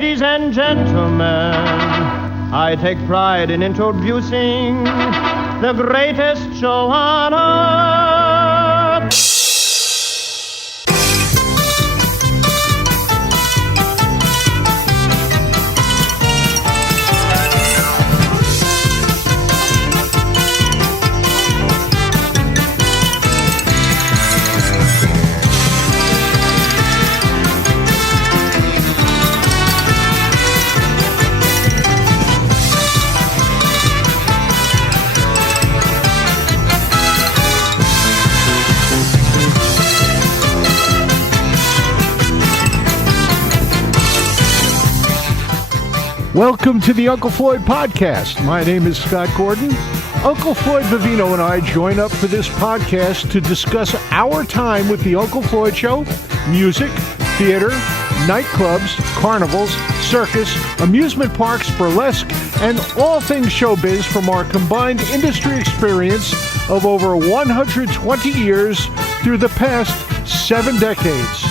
Ladies and gentlemen, I take pride in introducing the greatest show on earth. Welcome to the Uncle Floyd Podcast. My name is Scott Gordon. Uncle Floyd Vivino and I join up for this podcast to discuss our time with the Uncle Floyd Show, music, theater, nightclubs, carnivals, circus, amusement parks, burlesque, and all things showbiz from our combined industry experience of over 120 years through the past 7 decades.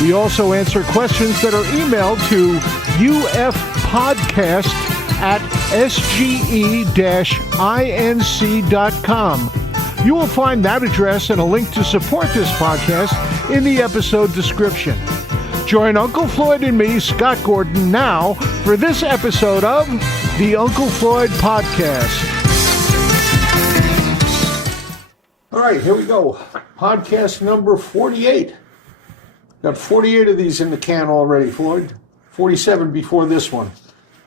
We also answer questions that are emailed to ufpodcast@sge-inc.com. You will find that address and a link to support this podcast in the episode description. Join Uncle Floyd and me, Scott Gordon, now for this episode of the Uncle Floyd Podcast. All right, here we go. Podcast number 48. Got 48 of these in the can already, Floyd. 47 before this one.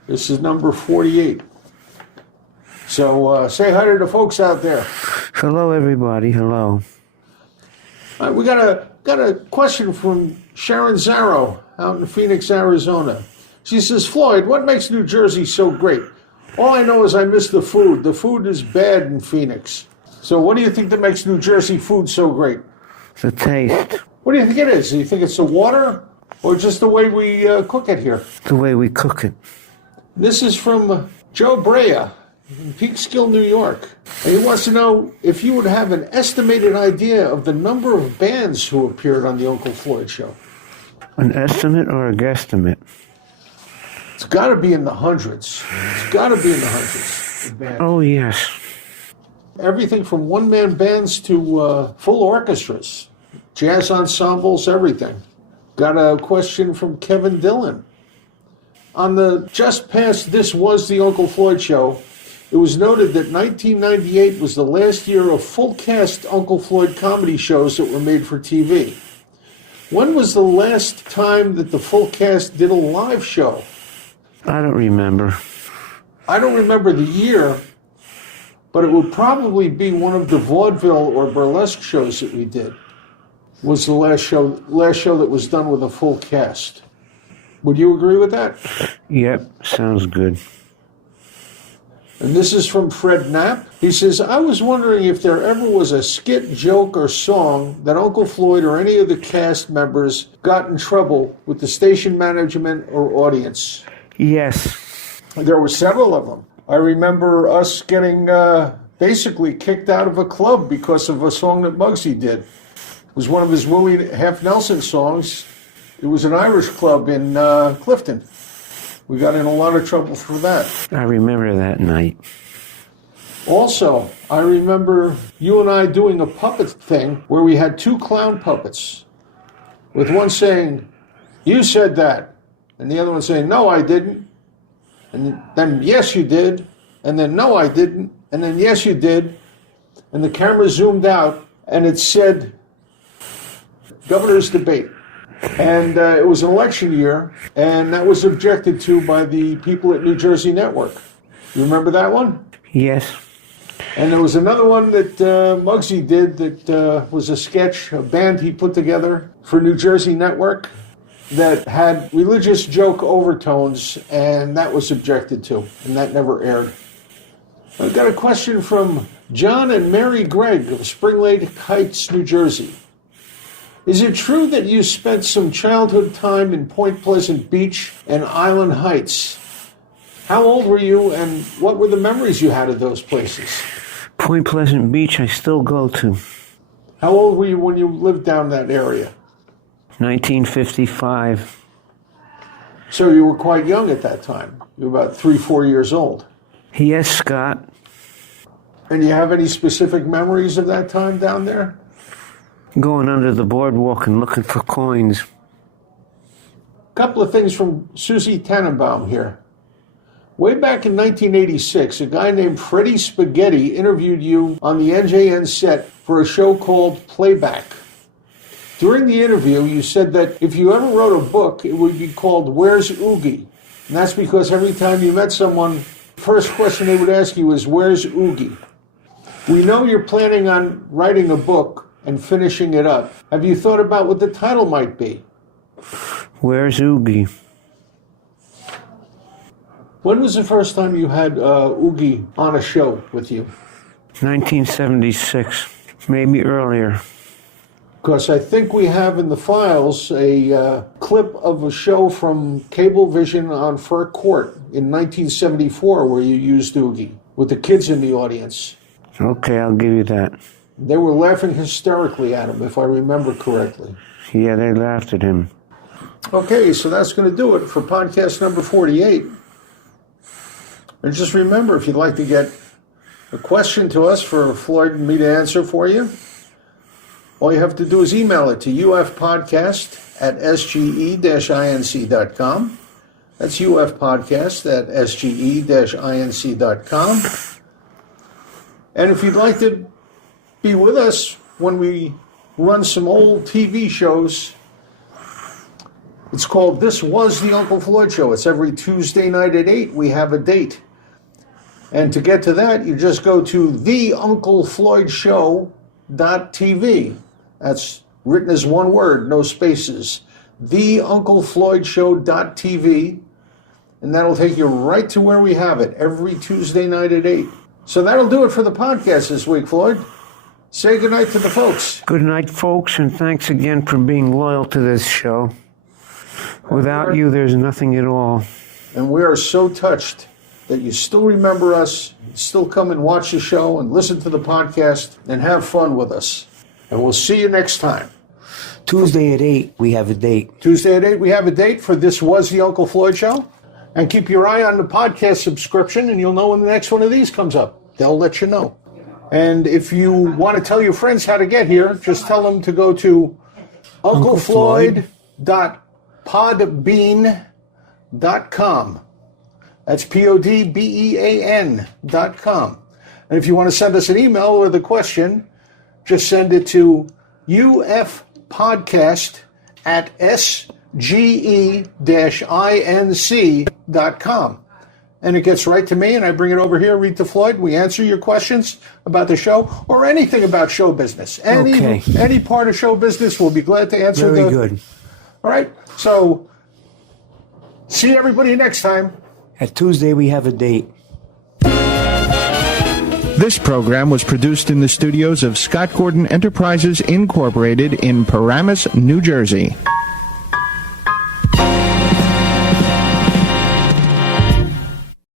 This is number 48. So say hi to the folks out there. Hello, everybody. Hello. We got a question from Sharon Zarrow out in Phoenix, Arizona. She says, Floyd, what makes New Jersey so great? All I know is I miss the food. The food is bad in Phoenix. So what do you think that makes New Jersey food so great? The taste. What do you think it is? Do you think it's the water or just the way we cook it here? The way we cook it. This is from Joe Brea in Peekskill, New York. And he wants to know if you would have an estimated idea of the number of bands who appeared on the Uncle Floyd Show. An estimate or a guesstimate? It's got to be in the hundreds. It's got to be in the hundreds. of bands. Oh, yes. Everything from one-man bands to full orchestras. Jazz ensembles, everything. Got a question from Kevin Dillon. On the just past This Was the Uncle Floyd Show, it was noted that 1998 was the last year of full-cast Uncle Floyd comedy shows that were made for TV. When was the last time that the full cast did a live show? I don't remember. I don't remember the year, but it would probably be one of the vaudeville or burlesque shows that we did. Was the last show that was done with a full cast. Would you agree with that? Yep, sounds good. And this is from Fred Knapp. He says, I was wondering if there ever was a skit, joke, or song that Uncle Floyd or any of the cast members got in trouble with the station management or audience. Yes. There were several of them. I remember us getting basically kicked out of a club because of a song that Muggsy did. It was one of his Willie Half Nelson songs. It was an Irish club in Clifton. We got in a lot of trouble for that. I remember that night. Also, I remember you and I doing a puppet thing where we had 2 clown puppets, with one saying, you said that, and the other one saying, no, I didn't, and then, yes, you did, and then, no, I didn't, and then, yes, you did, and the camera zoomed out, and it said, governor's debate. And it was an election year, and that was objected to by the people at New Jersey Network. You remember that one? Yes. And there was another one that Muggsy did that was a sketch, a band he put together for New Jersey Network that had religious joke overtones, and that was objected to, and that never aired. I've got a question from John and Mary Gregg of Spring Lake Heights, New Jersey. Is it true that you spent some childhood time in Point Pleasant Beach and Island Heights? How old were you, and what were the memories you had of those places? Point Pleasant Beach, I still go to. How old were you when you lived down that area? 1955. So you were quite young at that time. You were about 3-4 years old. Yes, Scott. And do you have any specific memories of that time down there? Going under the boardwalk and looking for coins. A couple of things from Susie Tannenbaum here. Way back in 1986, a guy named Freddie Spaghetti interviewed you on the NJN set for a show called Playback. During the interview, you said that if you ever wrote a book, it would be called Where's Oogie? And that's because every time you met someone, the first question they would ask you is, where's Oogie? We know you're planning on writing a book and finishing it up. Have you thought about what the title might be? Where's Oogie? When was the first time you had Oogie on a show with you? 1976, maybe earlier. Because I think we have in the files a clip of a show from Cablevision on Fur Court in 1974 where you used Oogie with the kids in the audience. Okay, I'll give you that. They were laughing hysterically at him, if I remember correctly. Yeah, they laughed at him. Okay, so that's going to do it for podcast number 48. And just remember, if you'd like to get a question to us for Floyd and me to answer for you, all you have to do is email it to ufpodcast@sge-inc.com. That's ufpodcast@sge-inc.com. And if you'd like to be with us when we run some old TV shows, it's called This Was the Uncle Floyd Show. It's every Tuesday night at 8. We have a date. And to get to that, you just go to theunclefloydshow.tv. That's written as one word, no spaces. theunclefloydshow.tv. And that'll take you right to where we have it every Tuesday night at 8. So that'll do it for the podcast this week, Floyd. Say goodnight to the folks. Good night, folks, and thanks again for being loyal to this show. Without you, there's nothing at all. And we are so touched that you still remember us, still come and watch the show and listen to the podcast and have fun with us. And we'll see you next time. Tuesday at 8, we have a date. Tuesday at 8, we have a date for This Was the Uncle Floyd Show. And keep your eye on the podcast subscription, and you'll know when the next one of these comes up. They'll let you know. And if you want to tell your friends how to get here, just tell them to go to unclefloyd.podbean.com. That's podbean.com. And if you want to send us an email with a question, just send it to ufpodcast@sge-inc.com. And it gets right to me, and I bring it over here, read to Floyd. We answer your questions about the show or anything about show business. Any part of show business, we'll be glad to answer. Very good. All right. So, see everybody next time. At Tuesday, we have a date. This program was produced in the studios of Scott Gordon Enterprises, Incorporated in Paramus, New Jersey.